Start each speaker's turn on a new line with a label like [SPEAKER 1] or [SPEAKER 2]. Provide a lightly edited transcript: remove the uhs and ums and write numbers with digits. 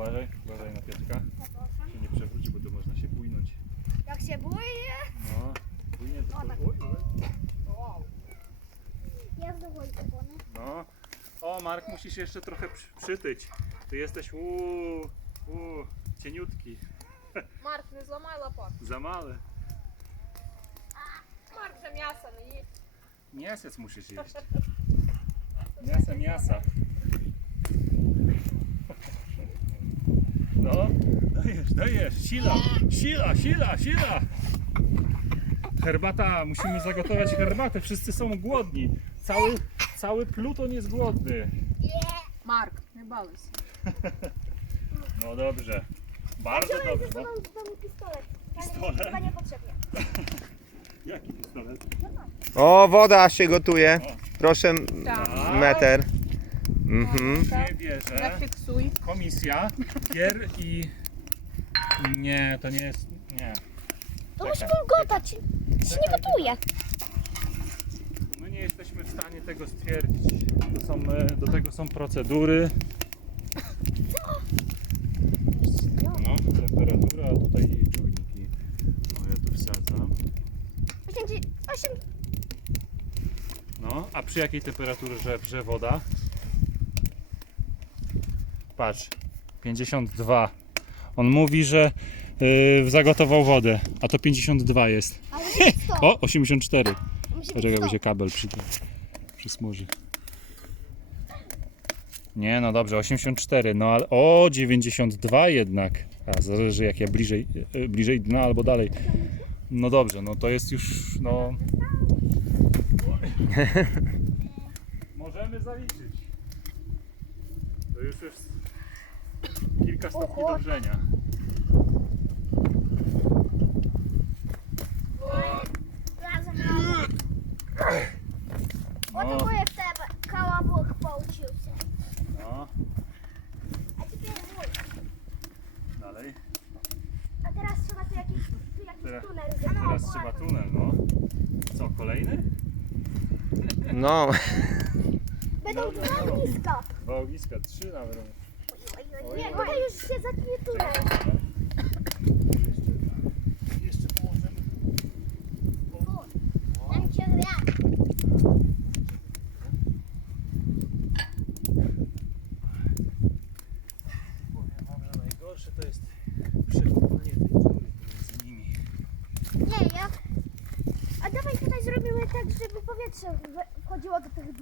[SPEAKER 1] Uważaj na pieczka. Się nie przewróci, bo to można się bójnąć.
[SPEAKER 2] Jak się boję?
[SPEAKER 1] No, bójnie to...
[SPEAKER 2] O, tak.
[SPEAKER 1] Oj.
[SPEAKER 2] Ja zdołuję opony.
[SPEAKER 1] No. O, Mark, musisz jeszcze trochę przytyć. Ty jesteś cieniutki.
[SPEAKER 3] Марк, не зламай лопатку.
[SPEAKER 1] Za mały.
[SPEAKER 3] Марк вже м'ясо не їсть.
[SPEAKER 1] Miasec musisz jeść. Miasa. No, dajesz. Sila. Herbata, musimy zagotować herbatę. Wszyscy są głodni. Cały Pluton jest głodny.
[SPEAKER 3] Марк, не балуйся.
[SPEAKER 1] No dobrze. Bardzo dobrze.
[SPEAKER 2] Mam
[SPEAKER 1] No.
[SPEAKER 2] z domu pistolet.
[SPEAKER 1] Pistolet?
[SPEAKER 2] Ale chyba niepotrzebnie.
[SPEAKER 1] Jaki pistolet?
[SPEAKER 4] O, woda się gotuje. Proszę,
[SPEAKER 3] Так.
[SPEAKER 4] meter. Mhm.
[SPEAKER 1] Nie bierze.
[SPEAKER 3] Зафіксуй.
[SPEAKER 1] Komisja gier i... Nie, to nie jest... Nie.
[SPEAKER 2] To
[SPEAKER 1] Czekaj.
[SPEAKER 2] musimy gotać. Się nie gotuje.
[SPEAKER 1] My nie jesteśmy w stanie tego stwierdzić. Do tego są procedury. No, temperatura, a tutaj jej czujniki. No, ja tu wsadzam.
[SPEAKER 2] 8.
[SPEAKER 1] No, a przy jakiej temperaturze wrze woda? Patrz, 52. On mówi, że zagotował wodę, a to 52 jest.
[SPEAKER 2] Ale to jest 100.
[SPEAKER 1] O, 84.
[SPEAKER 2] Musi być
[SPEAKER 1] Poczekaj, bo
[SPEAKER 2] 100.
[SPEAKER 1] się kabel przysmuży. Nie, no dobrze, 84, no ale o, 92 jednak. A zależy jak ja bliżej dna albo dalej. No dobrze, no to jest już, no... Możemy zaliczyć. To już jest kilka stopni
[SPEAKER 2] Oho.
[SPEAKER 1] dążenia.
[SPEAKER 2] Razem. O to
[SPEAKER 1] No,
[SPEAKER 2] boję w tebe. Kałabok pouczył się.
[SPEAKER 1] no,
[SPEAKER 2] A teraz mój.
[SPEAKER 1] dalej.
[SPEAKER 2] A teraz trzeba tu jakiś
[SPEAKER 1] Teraz-
[SPEAKER 2] tunel.
[SPEAKER 1] Teraz trzeba tunel, no. Co, kolejny?
[SPEAKER 4] No,
[SPEAKER 2] Będą dwa ogniska.
[SPEAKER 1] Dwa ogniska, 3 nawet.
[SPEAKER 2] Nie, tutaj już się zatnie tunel.
[SPEAKER 1] Jeszcze położymy.
[SPEAKER 2] Tam się wiatr.
[SPEAKER 1] Powiem wam, że najgorsze to jest przekopanie tej dziury między nimi.
[SPEAKER 2] Nie, ja... A dawaj tutaj zrobimy tak, żeby powietrze wchodziło do tych